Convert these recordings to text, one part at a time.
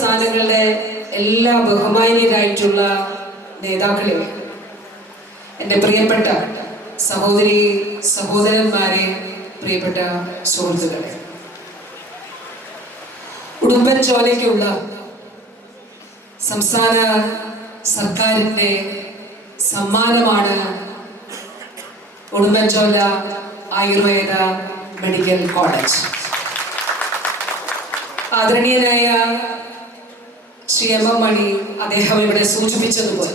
പ്രസ്ഥാനങ്ങളുടെ എല്ലാ ബഹുമാനീയരായിട്ടുള്ള നേതാക്കളെ എന്റെ പ്രിയപ്പെട്ട സഹോദരി സഹോദരന്മാരെ പ്രിയപ്പെട്ട സുഹൃത്തുക്കളെ. ഉടുമ്പൻചോലയ്ക്കുള്ള സംസ്ഥാന സർക്കാരിന്റെ സമ്മാനമാണ് ഉടുമ്പൻചോല ആയുർവേദ മെഡിക്കൽ കോളേജ്. ആദരണീയനായ ശ്രീ എം എം മണി അദ്ദേഹം ഇവിടെ സൂചിപ്പിച്ചതുപോലെ.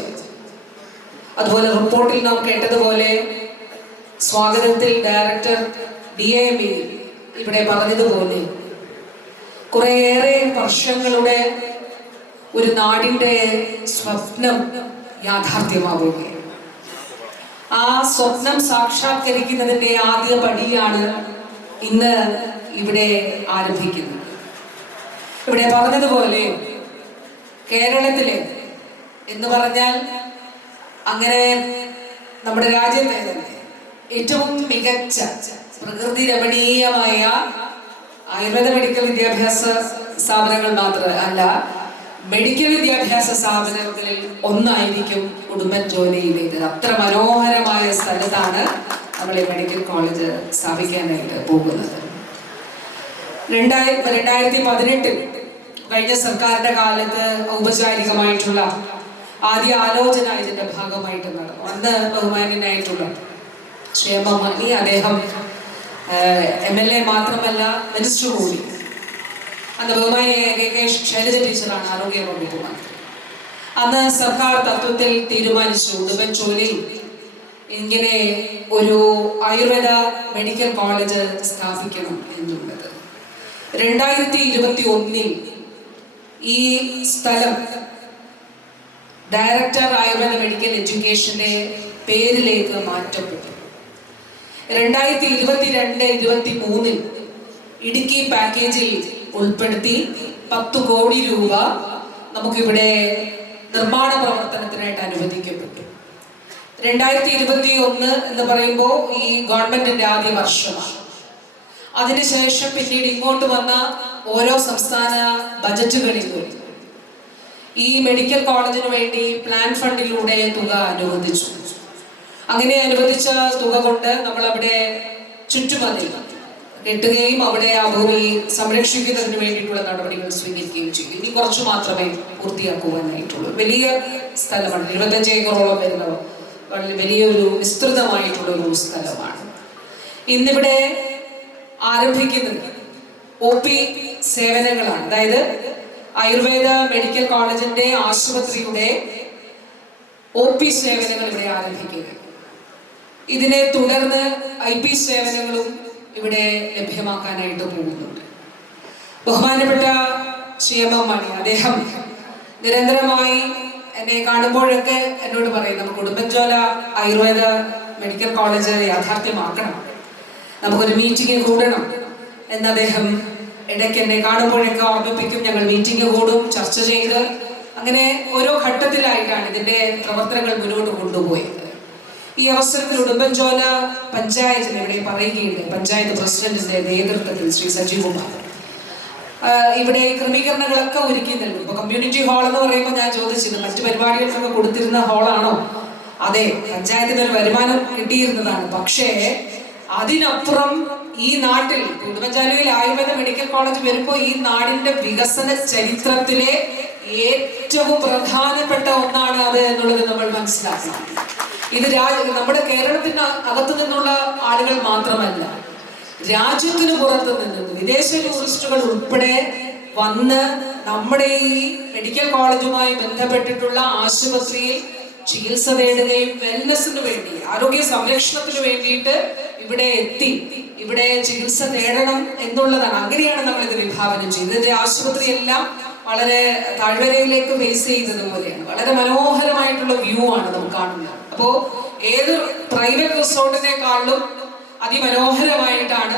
അതുപോലെ റിപ്പോർട്ടിൽ നാം കേട്ടതുപോലെ സ്വാഗതത്തിൽ ഡയറക്ടർ ഡി എം ഇ ഇവിടെ പറഞ്ഞതുപോലെ കുറേയേറെ വർഷങ്ങളുടെ ഒരു നാടിന്റെ സ്വപ്നം യാഥാർത്ഥ്യമാവുക ആ സ്വപ്നം സാക്ഷാത്കരിക്കുന്നതിന്റെ ആദ്യ പടിയാണ് ഇന്ന് ഇവിടെ ആരംഭിക്കുന്നത്. ഇവിടെ പറഞ്ഞതുപോലെ കേരളത്തിലെ എന്ന് പറഞ്ഞാൽ അങ്ങനെ നമ്മുടെ രാജ്യത്തെ തന്നെ ഏറ്റവും മികച്ച പ്രകൃതി രമണീയമായ ആയുർവേദ മെഡിക്കൽ വിദ്യാഭ്യാസ സ്ഥാപനങ്ങൾ മാത്രമല്ല മെഡിക്കൽ വിദ്യാഭ്യാസ സ്ഥാപനങ്ങളിൽ ഒന്നായിരിക്കും കുടുംബ ഉടുമ്പൻചോലയിലേത് അത്ര മനോഹരമായ സ്ഥലത്താണ് നമ്മൾ ഈ മെഡിക്കൽ കോളേജ് സ്ഥാപിക്കാനായിട്ട് പോകുന്നത്. രണ്ടായിരത്തി രണ്ടായിരത്തി പതിനെട്ടിൽ കഴിഞ്ഞ സർക്കാരിന്റെ കാലത്ത് ഔപചാരികമായിട്ടുള്ള ആദ്യ ആലോചന ഇതിന്റെ ഭാഗമായിട്ട് നടന്നു. അന്ന് ബഹുമാനായിട്ടുള്ള ക്ഷേമമണി അദ്ദേഹം എം എൽ എ മാത്രമല്ല മിനിസ്റ്റർ കൂടി. അന്ന് ബഹുമാനിയായ കെ കെ ശൈലജ ടീച്ചറാണ് ആരോഗ്യ വകുപ്പ് മന്ത്രി അന്ന് സർക്കാർ തത്വത്തിൽ തീരുമാനിച്ചു ഉടുമ്പൻചോലയിൽ ഇങ്ങനെ ഒരു ആയുർവേദ മെഡിക്കൽ കോളേജ് സ്ഥാപിക്കണം എന്നുള്ളത്. രണ്ടായിരത്തി ഇരുപത്തി ഒന്നിൽ ഈ സ്ഥലം ഡയറക്ടർ ആയുർവേദ മെഡിക്കൽ എഡ്യൂക്കേഷന്റെ പേരിലേക്ക് മാറ്റപ്പെട്ടു. രണ്ടായിരത്തി ഇരുപത്തിരണ്ട് ഇരുപത്തി മൂന്നിൽ ഇടുക്കി പാക്കേജിൽ ഉൾപ്പെടുത്തി പത്തു കോടി രൂപ നമുക്കിവിടെ നിർമ്മാണ പ്രവർത്തനത്തിനായിട്ട് അനുവദിക്കപ്പെട്ടു. രണ്ടായിരത്തി ഇരുപത്തി ഒന്ന് എന്ന് പറയുമ്പോൾ ഈ ഗവൺമെന്റിന്റെ ആദ്യ വർഷമാണ്. അതിനുശേഷം പിന്നീട് ഇങ്ങോട്ട് വന്ന ഓരോ സംസ്ഥാന ബജറ്റുകളിലും ഈ മെഡിക്കൽ കോളേജിന് വേണ്ടി പ്ലാൻ ഫണ്ടിലൂടെ തുക അനുവദിച്ചു. അങ്ങനെ അനുവദിച്ച തുക കൊണ്ട് നമ്മൾ അവിടെ ചുറ്റുമതിൽ കെട്ടുകയും അവിടെ ആ ഭൂമി സംരക്ഷിക്കുന്നതിന് വേണ്ടിയിട്ടുള്ള നടപടികൾ സ്വീകരിക്കുകയും ചെയ്യും ഇനി കുറച്ച് മാത്രമേ പൂർത്തിയാക്കുവാനായിട്ടുള്ളൂ. വലിയ സ്ഥലമാണ്. ഇരുപത്തഞ്ച് ഏക്കറോളം വരുന്ന വലിയൊരു വിസ്തൃതമായിട്ടുള്ള ഒരു സ്ഥലമാണ്. ഇന്നിവിടെ ആരംഭിക്കുന്നത് ഒ പി സേവനങ്ങളാണ്. അതായത് ആയുർവേദ മെഡിക്കൽ കോളേജിന്റെ ആശുപത്രിയുടെ ഒ പി സേവനങ്ങൾ ഇവിടെ ആരംഭിക്കുക. ഇതിനെ തുടർന്ന് ഐ പി സേവനങ്ങളും ഇവിടെ ലഭ്യമാക്കാനായിട്ട് പോകുന്നുണ്ട്. ബഹുമാനപ്പെട്ട ക്ഷേമമാണ് അദ്ദേഹം നിരന്തരമായി എന്നെ കാണുമ്പോഴൊക്കെ എന്നോട് പറയും നമുക്ക് ഉടുമ്പൻചോല ആയുർവേദ മെഡിക്കൽ കോളേജ് യാഥാർത്ഥ്യമാക്കണം. നമുക്കൊരു മീറ്റിംഗ് കൂടണം എന്ന് അദ്ദേഹം ഇടയ്ക്ക് എന്നെ കാണുമ്പോഴൊക്കെ ഓർമ്മിപ്പിക്കും. ഞങ്ങൾ മീറ്റിംഗ് കൂടും ചർച്ച ചെയ്ത് അങ്ങനെ ഓരോ ഘട്ടത്തിലായിട്ടാണ് ഇതിന്റെ പ്രവർത്തനങ്ങൾ മുന്നോട്ട് കൊണ്ടുപോയത്. ഈ അവസരത്തിൽ ഉടുമ്പൻചോല പഞ്ചായത്തിന് ഇവിടെ പറയുകയുണ്ട്. പഞ്ചായത്ത് പ്രസിഡന്റിന്റെ നേതൃത്വത്തിൽ ശ്രീ സജീവ് കുമാർ. ഇവിടെ ക്രമീകരണങ്ങളൊക്കെ ഒരുക്കി നൽകും. ഇപ്പൊ കമ്മ്യൂണിറ്റി ഹാൾ എന്ന് പറയുമ്പോൾ ഞാൻ ചോദിച്ചിരുന്നു മറ്റു പരിപാടികൾക്കൊക്കെ കൊടുത്തിരുന്ന ഹാളാണോ അതെ പഞ്ചായത്തിന് ഒരു വരുമാനം കിട്ടിയിരുന്നതാണ്. പക്ഷേ അതിനപ്പുറം ഈ നാട്ടിൽ കുടുംബജാലയിൽ ആയുർവേദ മെഡിക്കൽ കോളേജ് വരുമ്പോൾ ഈ നാടിന്റെ വികസന ചരിത്രത്തിലെ ഏറ്റവും പ്രധാനപ്പെട്ട ഒന്നാണ് അത് എന്നുള്ളത് നമ്മൾ മനസ്സിലാക്കണം. ഇത് രാജ നമ്മുടെ കേരളത്തിന് അകത്തു നിന്നുള്ള ആളുകൾ മാത്രമല്ല രാജ്യത്തിന് പുറത്ത് നിന്ന് വിദേശ ടൂറിസ്റ്റുകൾ ഉൾപ്പെടെ വന്ന് നമ്മുടെ ഈ മെഡിക്കൽ കോളേജുമായി ബന്ധപ്പെട്ടിട്ടുള്ള ആശുപത്രിയിൽ ചികിത്സ തേടുകയും വെൽനസിന് വേണ്ടി ആരോഗ്യ സംരക്ഷണത്തിന് വേണ്ടിയിട്ട് ഇവിടെ എത്തി. ഇവിടെ ചികിത്സ നേടണം എന്നുള്ളതാണ്. അങ്ങനെയാണ് നമ്മൾ ഇത് വിഭാവനം ചെയ്തത് ഇതിന്റെ ആശുപത്രി എല്ലാം വളരെ താഴ്വരയിലേക്ക് ഫേസ് ചെയ്തതുപോലെയാണ് പോലെയാണ്. വളരെ മനോഹരമായിട്ടുള്ള വ്യൂ ആണ് നമുക്ക് കാണുന്നത്. അപ്പോ ഏത് പ്രൈവറ്റ് റിസോർട്ടിനെക്കാളും അതിമനോഹരമായിട്ടാണ്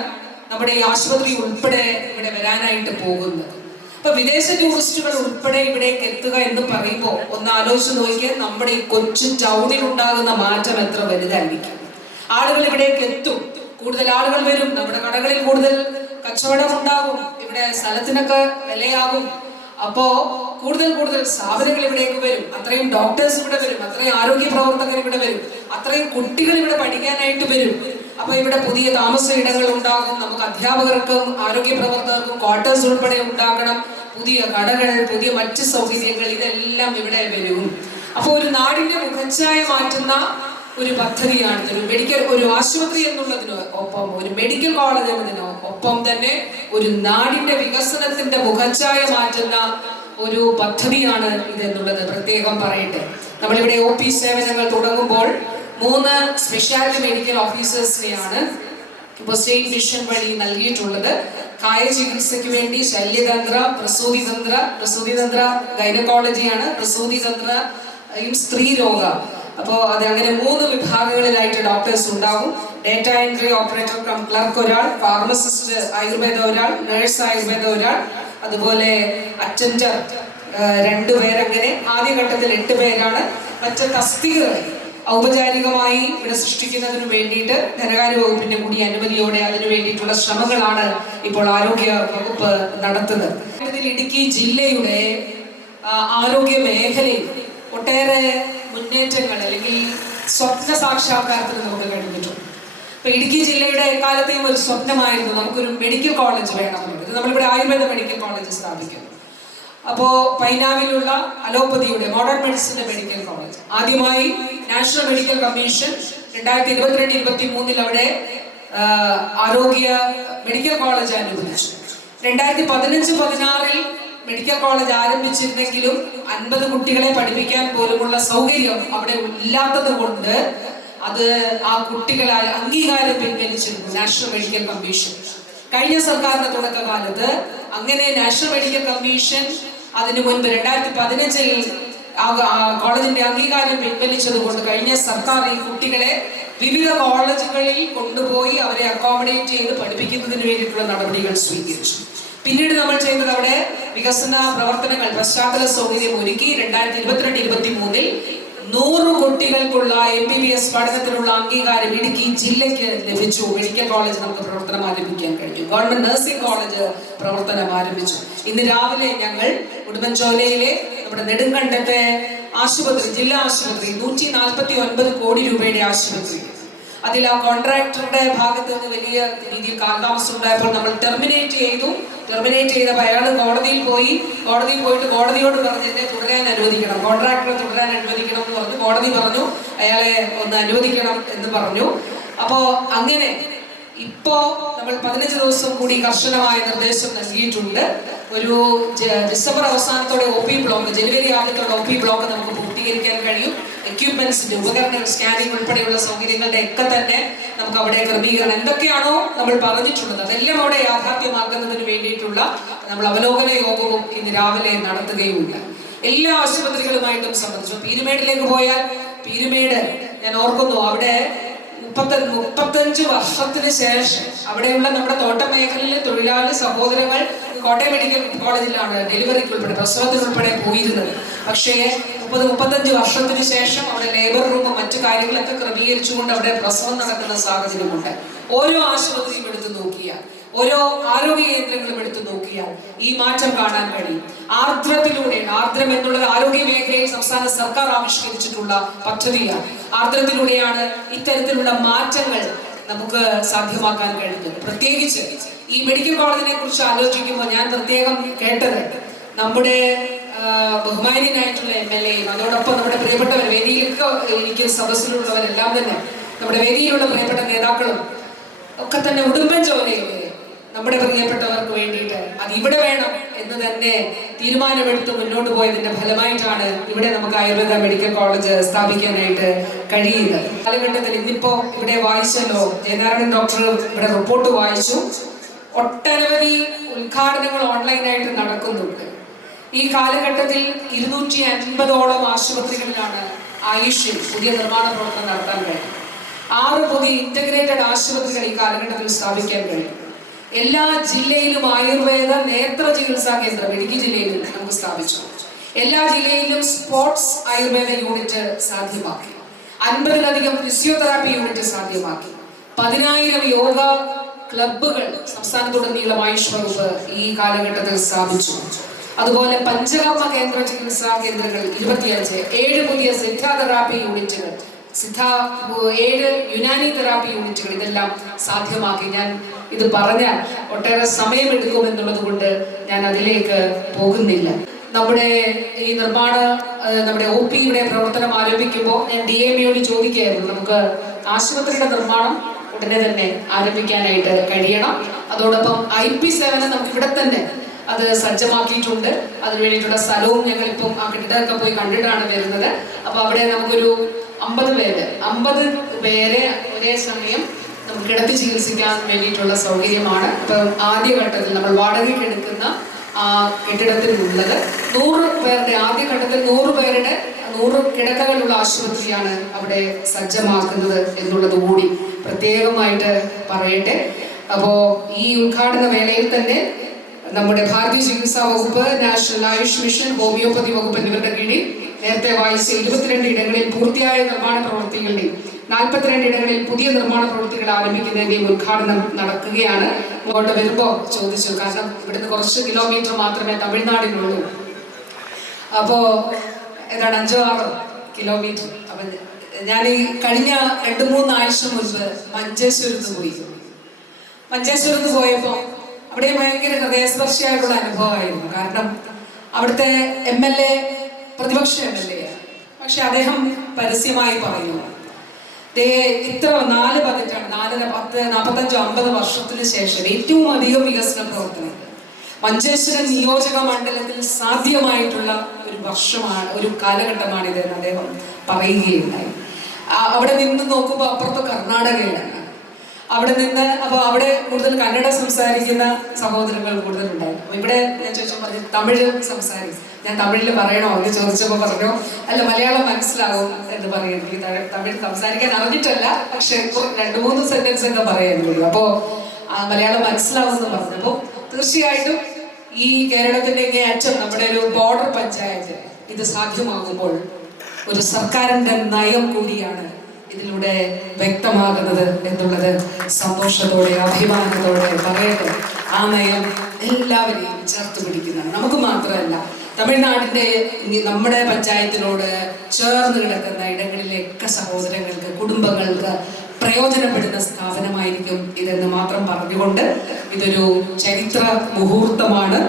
നമ്മുടെ ഈ ആശുപത്രി ഉൾപ്പെടെ ഇവിടെ വരാനായിട്ട് പോകുന്നത്. അപ്പൊ വിദേശ ടൂറിസ്റ്റുകൾ ഉൾപ്പെടെ ഇവിടേക്ക് എത്തുക എന്ന് പറയുമ്പോൾ ഒന്ന് ആലോചിച്ച് നോക്കിയാൽ നമ്മുടെ ഈ കൊച്ചു ടൗണിൽ ഉണ്ടാകുന്ന മാറ്റം എത്ര വലുതായിരിക്കും. ആളുകൾ ഇവിടേക്ക് എത്തും. കൂടുതൽ ആളുകൾ വരും. നമ്മുടെ കടകളിൽ കൂടുതൽ കച്ചവടം ഉണ്ടാകും. ഇവിടെ സ്ഥലത്തിനൊക്കെ വിലയാകും. അപ്പോ കൂടുതൽ കൂടുതൽ സ്ഥാപനങ്ങൾ ഇവിടേക്ക് വരും. അത്രയും ഡോക്ടേഴ്സ് ഇവിടെ വരും. അത്രയും ആരോഗ്യ പ്രവർത്തകർ ഇവിടെ വരും. അത്രയും കുട്ടികൾ ഇവിടെ പഠിക്കാനായിട്ട് വരും. അപ്പൊ ഇവിടെ പുതിയ താമസ ഇടങ്ങൾ ഉണ്ടാകും. നമുക്ക് അധ്യാപകർക്കും ആരോഗ്യ പ്രവർത്തകർക്കും ക്വാർട്ടേഴ്സ് ഉൾപ്പെടെ ഉണ്ടാകണം. പുതിയ കടകൾ പുതിയ മറ്റ് സൗകര്യങ്ങൾ ഇതെല്ലാം ഇവിടെ വരും. അപ്പോൾ ഒരു നാടിന്റെ മുഖച്ഛായ മാറ്റുന്ന ഒരു പദ്ധതിയാണ് ഒരു മെഡിക്കൽ ഒരു ആശുപത്രി എന്നുള്ളതിനോ ഒപ്പം ഒരു മെഡിക്കൽ കോളേജ് എന്നതിനോ ഒപ്പം തന്നെ ഒരു നാടിന്റെ വികസനത്തിന്റെ മുഖച്ഛായ മാറ്റുന്ന ഒരു പദ്ധതിയാണ് ഇതെന്നുള്ളത് പ്രത്യേകം പറയട്ടെ. നമ്മളിവിടെ ഒ പി സേവനങ്ങൾ തുടങ്ങുമ്പോൾ മൂന്ന് സ്പെഷ്യാലിറ്റി മെഡിക്കൽ ഓഫീസേഴ്സിനെയാണ് ഇപ്പോൾ സ്റ്റേറ്റ് മിഷൻ വഴി നൽകിയിട്ടുള്ളത്. കായ ചികിത്സയ്ക്ക് വേണ്ടി ശല്യതന്ത്ര പ്രസൂതി തന്ത്ര പ്രസൂതി തന്ത്ര ഗൈനക്കോളജിയാണ് പ്രസൂതി തന്ത്ര സ്ത്രീരോഗ സ്ത്രീ രോഗ. അപ്പോൾ അത് അങ്ങനെ മൂന്ന് വിഭാഗങ്ങളിലായിട്ട് ഡോക്ടേഴ്സ് ഉണ്ടാവും data entry operator cum clerk ഒരാൾ ഫാർമസിസ്റ്റ് ആയുർവേദ ഒരാൾ നഴ്സ് ആയുർവേദ ഒരാൾ അതുപോലെ അറ്റൻഡർ രണ്ടുപേരങ്ങനെ ആദ്യഘട്ടത്തിൽ എട്ട് പേരാണ്. മറ്റ് തസ്തികകൾ ഔപചാരികമായി ഇവിടെ സൃഷ്ടിക്കുന്നതിന് വേണ്ടിയിട്ട് ധനകാര്യ വകുപ്പിന്റെ കൂടി അനുമതിയോടെ അതിനു വേണ്ടിയിട്ടുള്ള ശ്രമങ്ങളാണ് ഇപ്പോൾ ആരോഗ്യ വകുപ്പ് നടത്തുന്നത്. ഇടുക്കി ജില്ലയുടെ ആരോഗ്യ മേഖലയിൽ ഒട്ടേറെ മുന്നേറ്റങ്ങൾ അല്ലെങ്കിൽ സ്വപ്ന സാക്ഷാത്കാരത്തിന് നമുക്ക് കഴിഞ്ഞിട്ടുണ്ട് ഇപ്പൊ ഇടുക്കി ജില്ലയുടെ എക്കാലത്തെയും ഒരു സ്വപ്നമായിരുന്നു നമുക്കൊരു മെഡിക്കൽ കോളേജ് വേണമെന്നുള്ളത്. നമ്മളിവിടെ ആയുർവേദ മെഡിക്കൽ കോളേജ് സ്ഥാപിക്കും അപ്പോ പൈനാവിലുള്ള അലോപ്പതിയുടെ മോഡേൺ മെഡിസിന്റെ മെഡിക്കൽ കോളേജ് ആദ്യമായി നാഷണൽ മെഡിക്കൽ കമ്മീഷൻ രണ്ടായിരത്തി ഇരുപത്തിരണ്ട് ഇരുപത്തി മൂന്നിൽ അവിടെ ആരോഗ്യ മെഡിക്കൽ കോളേജ് അനുവദിച്ചു. രണ്ടായിരത്തി പതിനഞ്ച് പതിനാറിൽ മെഡിക്കൽ കോളേജ് ആരംഭിച്ചിരുന്നെങ്കിലും അൻപത് കുട്ടികളെ പഠിപ്പിക്കാൻ പോലുമുള്ള സൗകര്യം അവിടെ ഇല്ലാത്തത് കൊണ്ട് അത് ആ കുട്ടികളെ അംഗീകാരം പിൻവലിച്ചിരുന്നു നാഷണൽ മെഡിക്കൽ കമ്മീഷൻ കഴിഞ്ഞ സർക്കാരിന്റെ തുടക്കകാലത്ത് അങ്ങനെ നാഷണൽ മെഡിക്കൽ കമ്മീഷൻ അതിനു മുൻപ് രണ്ടായിരത്തി പതിനഞ്ചിൽ കോളേജിന്റെ അംഗീകാരം പിൻവലിച്ചത് കൊണ്ട് കഴിഞ്ഞ സർക്കാർ ഈ കുട്ടികളെ വിവിധ കോളേജുകളിൽ കൊണ്ടുപോയി അവരെ അക്കോമഡേറ്റ് ചെയ്ത് പഠിപ്പിക്കുന്നതിന് വേണ്ടിയിട്ടുള്ള നടപടികൾ സ്വീകരിച്ചു. പിന്നീട് നമ്മൾ ചെയ്യുന്നത് അവിടെ വികസന പ്രവർത്തനങ്ങൾ പശ്ചാത്തല സൗകര്യം ഒരുക്കി രണ്ടായിരത്തി ഇരുപത്തിരണ്ട് ഇരുപത്തി മൂന്നിൽ നൂറ് കുട്ടികൾക്കുള്ള എം ബി ബി എസ് പഠനത്തിനുള്ള അംഗീകാരം ഇടുക്കി ജില്ലയ്ക്ക് ലഭിച്ചു. മെഡിക്കൽ കോളേജ് നമുക്ക് പ്രവർത്തനം ആരംഭിക്കാൻ കഴിഞ്ഞു. ഗവൺമെന്റ് നഴ്സിംഗ് കോളേജ് പ്രവർത്തനം ആരംഭിച്ചു. ഇന്ന് രാവിലെ ഞങ്ങൾ ഉടുമ്പൻചോലയിലെ നമ്മുടെ നെടുങ്കണ്ടത്തെ ആശുപത്രി ജില്ലാ ആശുപത്രി നൂറ്റി നാൽപ്പത്തി ഒൻപത് കോടി രൂപയുടെ ആശുപത്രി അതിൽ ആ കോൺട്രാക്ടറുടെ ഭാഗത്ത് നിന്ന് വലിയ രീതിയിൽ കാലതാമസം ഉണ്ടായപ്പോൾ നമ്മൾ ടെർമിനേറ്റ് ചെയ്തു. ടെർമിനേറ്റ് ചെയ്തപ്പോൾ അയാൾ കോടതിയിൽ പോയി. കോടതിയിൽ പോയിട്ട് കോടതിയോട് പറഞ്ഞ് എന്നെ തുടരാൻ അനുവദിക്കണം. കോൺട്രാക്ടറെ തുടരാൻ അനുവദിക്കണം എന്ന് പറഞ്ഞു കോടതി പറഞ്ഞു. അയാളെ ഒന്ന് അനുവദിക്കണം എന്ന് പറഞ്ഞു. അപ്പോ അങ്ങനെ ഇപ്പോ നമ്മൾ പതിനഞ്ച് ദിവസം കൂടി കർശനമായ നിർദ്ദേശം നൽകിയിട്ടുണ്ട്. ഒരു ഡിസംബർ അവസാനത്തോടെ ഒ പി ബ്ലോക്ക് ജനുവരി ആദ്യത്തോടെ ഒ പി ബ്ലോക്ക് നമുക്ക് പൂർത്തീകരിക്കാൻ കഴിയും. എക്യുപ്മെന്റ്സിന്റെ ഉപകരണങ്ങൾ സ്കാനിംഗ് ഉൾപ്പെടെയുള്ള സൗകര്യങ്ങളുടെ ഒക്കെ തന്നെ നമുക്ക് അവിടെ ക്രമീകരണം എന്തൊക്കെയാണോ നമ്മൾ പറഞ്ഞിട്ടുള്ളത്. അതെല്ലാം അവിടെ യാഥാർത്ഥ്യമാക്കുന്നതിന് വേണ്ടിയിട്ടുള്ള നമ്മൾ അവലോകന യോഗവും ഇന്ന് രാവിലെ നടത്തുകയുമില്ല. എല്ലാ ആശുപത്രികളുമായിട്ടും സംബന്ധിച്ചു പീരുമേടിലേക്ക് പോയാൽ പീരുമേട് ഞാൻ ഓർക്കുന്നു അവിടെ മുപ്പത്തി മുപ്പത്തഞ്ച് വർഷത്തിന് ശേഷം അവിടെയുള്ള നമ്മുടെ തോട്ട മേഖലയിലെ തൊഴിലാളി സഹോദരങ്ങൾ കോട്ടയം മെഡിക്കൽ കോളേജിലാണ് ഡെലിവറിക്ക് ഉൾപ്പെടെ പ്രസവത്തിനുൾപ്പെടെ പോയിരുന്നത്. പക്ഷേ മുപ്പത് മുപ്പത്തഞ്ച് വർഷത്തിന് ശേഷം അവിടെ ലേബർ റൂമും മറ്റു കാര്യങ്ങളൊക്കെ ക്രമീകരിച്ചുകൊണ്ട് അവിടെ പ്രസവം നടക്കുന്ന സാഹചര്യമുണ്ട്. ഓരോ ആശുപത്രിയും എടുത്തു നോക്കിയാൽ ഓരോ ആരോഗ്യ കേന്ദ്രങ്ങളും എടുത്തു നോക്കിയാൽ ഈ മാറ്റം കാണാൻ കഴിയും. ആർദ്രത്തിലൂടെ ആർദ്രം എന്നുള്ളത് ആരോഗ്യ മേഖലയിൽ സംസ്ഥാന സർക്കാർ ആവിഷ്കരിച്ചിട്ടുള്ള പദ്ധതിയാണ്. ആർദ്രത്തിലൂടെയാണ് ഇത്തരത്തിലുള്ള മാറ്റങ്ങൾ നമുക്ക് സാധ്യമാക്കാൻ കഴിയുന്നത് പ്രത്യേകിച്ച് ഈ മെഡിക്കൽ കോളേജിനെ കുറിച്ച് ആലോചിക്കുമ്പോൾ ഞാൻ പ്രത്യേകം കേട്ടത് നമ്മുടെ ബഹുമാന്യനായിട്ടുള്ള എം എൽ എയും അതോടൊപ്പം നമ്മുടെ പ്രിയപ്പെട്ടവർ വേദിയിലൊക്കെ എനിക്ക് സദസ്സിലുള്ളവരെല്ലാം തന്നെ നമ്മുടെ വേദിയിലുള്ള പ്രിയപ്പെട്ട നേതാക്കളും ഒക്കെ തന്നെ ഉടുമ്പൻ ചോലയിൽ നമ്മുടെ പ്രിയപ്പെട്ടവർക്ക് വേണ്ടിയിട്ട് അത് ഇവിടെ വേണം എന്ന് തന്നെ തീരുമാനമെടുത്ത് മുന്നോട്ട് പോയതിന്റെ ഫലമായിട്ടാണ് ഇവിടെ നമുക്ക് ആയുർവേദ മെഡിക്കൽ കോളേജ് സ്ഥാപിക്കാനായിട്ട് കഴിയുന്നത്. കാലഘട്ടത്തിൽ ഇന്നിപ്പോ ഇവിടെ വായിച്ചല്ലോ ജയനാരായണൻ ഡോക്ടർ ഇവിടെ റിപ്പോർട്ട് വായിച്ചു. ഒട്ടനവധി ഉദ്ഘാടനങ്ങൾ ഓൺലൈനായിട്ട് നടക്കുന്നുണ്ട്. ഈ കാലഘട്ടത്തിൽ ഇരുന്നൂറ്റി അൻപതോളം ആശുപത്രികളിലാണ് ആയുഷിൽ പുതിയ നിർമ്മാണ പ്രവർത്തനം നടത്താൻ കഴിയും ആറ് പുതിയ ഇന്റഗ്രേറ്റഡ് ആശുപത്രികൾ ഈ കാലഘട്ടത്തിൽ സ്ഥാപിക്കാൻ കഴിയും. എല്ലാ ജില്ലയിലും ആയുർവേദ നേത്ര ചികിത്സാ കേന്ദ്രം ഇടുക്കി ജില്ലയിൽ നമുക്ക് സ്ഥാപിച്ചു. എല്ലാ ജില്ലയിലും സ്പോർട്സ് ആയുർവേദ യൂണിറ്റ് സാധ്യമാക്കി. അൻപതിലധികം ഫിസിയോതെറാപ്പി യൂണിറ്റ് സാധ്യമാക്കി. പതിനായിരം യോഗ ക്ലബുകൾ സംസ്ഥാനത്തുടനീളം ആയുഷ് വകുപ്പ് ഈ കാലഘട്ടത്തിൽ സ്ഥാപിച്ചു. അതുപോലെ പഞ്ചകർമ്മ കേന്ദ്ര ചികിത്സാ കേന്ദ്രങ്ങൾ ഇരുപത്തിയഞ്ച് ഏഴ് പുതിയ സിദ്ധ തെറാപ്പി യൂണിറ്റുകൾ സിദ്ധ ഏഴ് യുനാനി തെറാപ്പി യൂണിറ്റുകൾ ഇതെല്ലാം സാധ്യമാക്കി. ഞാൻ ഇത് പറഞ്ഞാൽ ഒട്ടേറെ സമയമെടുക്കും എന്നുള്ളത് കൊണ്ട് ഞാൻ അതിലേക്ക് പോകുന്നില്ല. നമ്മുടെ ഈ നിർമ്മാണ നമ്മുടെ ഒ പിയുടെ പ്രവർത്തനം ആരംഭിക്കുമ്പോൾ ഞാൻ ഡി എം എയോട് ചോദിക്കുകയായിരുന്നു. നമുക്ക് ആശുപത്രിയുടെ നിർമ്മാണം ഉടനെ തന്നെ ആരംഭിക്കാനായിട്ട് കഴിയണം. അതോടൊപ്പം ഐ പി സേവനം നമുക്ക് ഇവിടെ തന്നെ അത് സജ്ജമാക്കിയിട്ടുണ്ട്. അതിന് വേണ്ടിയിട്ടുള്ള സ്ഥലവും ഞങ്ങൾ ഇപ്പം ആ കെട്ടിടമൊക്കെ പോയി കണ്ടിട്ടാണ് വരുന്നത്. അപ്പോൾ അവിടെ നമുക്കൊരു അമ്പത് പേര് അമ്പത് പേരെ ഒരേ സമയം നമുക്ക് കിടത്തി ചികിത്സിക്കാൻ വേണ്ടിയിട്ടുള്ള സൗകര്യമാണ്. ഇപ്പം ആദ്യഘട്ടത്തിൽ നമ്മൾ വാടകയ്ക്ക് എടുക്കുന്ന ആ കെട്ടിടത്തിലുള്ളത് നൂറ് പേരുടെ ആദ്യഘട്ടത്തിൽ നൂറ് പേരുടെ നൂറ് കിടക്കകളുള്ള ആശുപത്രിയാണ് അവിടെ സജ്ജമാക്കുന്നത് എന്നുള്ളത് കൂടി പ്രത്യേകമായിട്ട് പറയട്ടെ. അപ്പോൾ ഈ ഉദ്ഘാടന വേളയിൽ തന്നെ നമ്മുടെ ഭാരതീയ ചികിത്സാ വകുപ്പ് നാഷണൽ ആയുഷ് മിഷൻ ഹോമിയോപ്പതി വകുപ്പ് എന്നിവരുടെ കീഴിൽ നേരത്തെ വായിച്ച ഇരുപത്തിരണ്ട് ഇടങ്ങളിൽ പൂർത്തിയായ നിർമ്മാണ പ്രവൃത്തികളുടെയും നാൽപ്പത്തിരണ്ട് ഇടങ്ങളിൽ പുതിയ നിർമ്മാണ പ്രവൃത്തികൾ ആരംഭിക്കുന്നതിന്റെയും ഉദ്ഘാടനം നടക്കുകയാണ്. അങ്ങോട്ട് വരുമ്പോൾ ചോദിച്ചു കാരണം ഇവിടുന്ന് കുറച്ച് കിലോമീറ്റർ മാത്രമേ തമിഴ്നാടിനുള്ളൂ. അപ്പോ ഏതാണ് അഞ്ചോ ആറോ കിലോമീറ്റർ ഞാൻ ഈ കഴിഞ്ഞ രണ്ട് മൂന്നാഴ്ച മുൻപ് മഞ്ചേശ്വരത്ത് പോയി. മഞ്ചേശ്വരത്ത് പോയപ്പോ അവിടെ ഭയങ്കര ഹൃദയസ്പർശിയായിട്ടുള്ള അനുഭവമായിരുന്നു. കാരണം അവിടുത്തെ എം എൽ എ പ്രതിപക്ഷ എം എൽ എ പക്ഷെ അദ്ദേഹം പരസ്യമായി പറയുന്നു ദേ ഇത്ര നാല് പതിറ്റാണ് നാലര പത്ത് നാൽപ്പത്തഞ്ചോ അമ്പത് വർഷത്തിന് ശേഷം ഏറ്റവും അധികം വികസന പ്രവർത്തനം മഞ്ചേശ്വരം നിയോജക മണ്ഡലത്തിൽ സാധ്യമായിട്ടുള്ള ഒരു വർഷമാണ് ഒരു കാലഘട്ടമാണിത് അദ്ദേഹം പറയുകയുണ്ടായി. അവിടെ നിന്ന് നോക്കുമ്പോൾ അപ്പുറത്ത് കർണാടകയിലാണ്. അവിടെ നിന്ന് അപ്പോൾ അവിടെ കൂടുതൽ കന്നഡ സംസാരിക്കുന്ന സഹോദരങ്ങൾ കൂടുതലുണ്ടായിരുന്നു. അപ്പൊ ഇവിടെ ഞാൻ ചോദിച്ചു പറഞ്ഞു തമിഴ് സംസാരിച്ചു ഞാൻ തമിഴിൽ പറയണോ? എന്ന് ചോദിച്ചപ്പോൾ പറഞ്ഞു അല്ല മലയാളം മനസ്സിലാവും എന്ന് പറയുന്നു തമിഴ് സംസാരിക്കാൻ അറിഞ്ഞിട്ടല്ല പക്ഷെ രണ്ട് മൂന്ന് സെന്റൻസ് ഒക്കെ പറയുന്നുള്ളൂ അപ്പോൾ മലയാളം മനസ്സിലാവും എന്ന് പറഞ്ഞപ്പോ തീർച്ചയായിട്ടും ഈ കേരളത്തിന്റെ ഇങ്ങനെ അറ്റം നമ്മുടെ ഒരു ബോർഡർ പഞ്ചായത്ത് ഇത് സാധ്യമാകുമ്പോൾ ഒരു സർക്കാരിന്റെ നയം കൂടിയാണ് ഇതിലൂടെ വ്യക്തമാകുന്നത് എന്നുള്ളത് സന്തോഷത്തോടെ അഭിമാനത്തോടെ പറയട്ടെ. ആ നയം എല്ലാവരെയും ചേർത്ത് പിടിക്കുന്നതാണ്. നമുക്ക് മാത്രമല്ല തമിഴ്നാടിന്റെ നമ്മുടെ പഞ്ചായത്തിനോട് ചേർന്ന് കിടക്കുന്ന ഇടങ്ങളിലൊക്കെ സഹോദരങ്ങൾക്ക് കുടുംബങ്ങൾക്ക് പ്രയോജനപ്പെടുന്ന സ്ഥാപനമായിരിക്കും ഇതെന്ന് മാത്രം പറഞ്ഞുകൊണ്ട് ഇതൊരു ചരിത്ര മുഹൂർത്തമാണ്.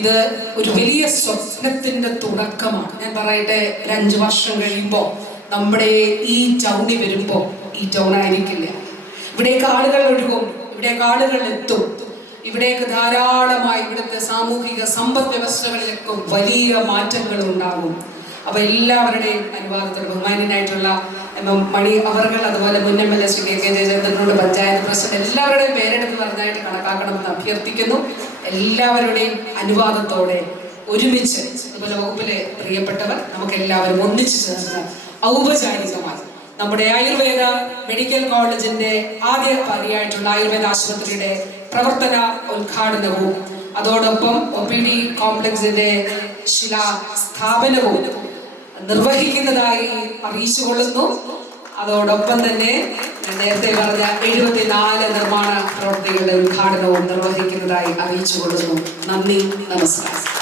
ഇത് ഒരു വലിയ സ്വപ്നത്തിന്റെ തുടക്കമാണ്. ഞാൻ പറയട്ടെ ഒരു അഞ്ചു വർഷം കഴിയുമ്പോൾ നമ്മുടെ ഈ ടൗണിൽ വരുമ്പോൾ ഈ ടൗൺ ആയിരിക്കില്ല. ഇവിടേക്ക് ആളുകൾ ഒഴുകും ഇവിടേക്ക് ആളുകൾ എത്തും. ഇവിടേക്ക് ധാരാളമായി ഇവിടുത്തെ സാമൂഹിക സമ്പദ് വ്യവസ്ഥകളിലൊക്കെ വലിയ മാറ്റങ്ങൾ ഉണ്ടാകും. അപ്പൊ എല്ലാവരുടെയും എം എം മണി അവർകൾ അതുപോലെ M L A Shri K K ജയചന്ദ്രനോട് panchayat president എല്ലാവരുടെയും പേരെടുത്ത് പറഞ്ഞായിട്ട് കണക്കാക്കണമെന്ന് അഭ്യർത്ഥിക്കുന്നു. എല്ലാവരുടെയും അനുവാദത്തോടെ ഒരുമിച്ച് അതുപോലെ വകുപ്പിലെ പ്രിയപ്പെട്ടവർ നമുക്ക് എല്ലാവരും ഒന്നിച്ചു ചേർന്ന് ഔപചാരികമായി. നമ്മുടെ ആയുർവേദ മെഡിക്കൽ കോളേജിന്റെ ആദ്യ പടിയായിട്ടുള്ള ആയുർവേദ ആശുപത്രിയുടെ പ്രവർത്തന ഉദ്ഘാടനവും അതോടൊപ്പം ഒ പി ഡി കോംപ്ലക്സിന്റെ ശിലാസ്ഥാപനവും നിർവഹിക്കുന്നതായി അറിയിച്ചുകൊള്ളുന്നു. അതോടൊപ്പം തന്നെ നേരത്തെ പറഞ്ഞ എഴുപത്തിനാല് നിർമ്മാണ പ്രവൃത്തികളുടെ ഉദ്ഘാടനവും നിർവഹിക്കുന്നതായി അറിയിച്ചുകൊള്ളുന്നു. നന്ദി നമസ്കാരം.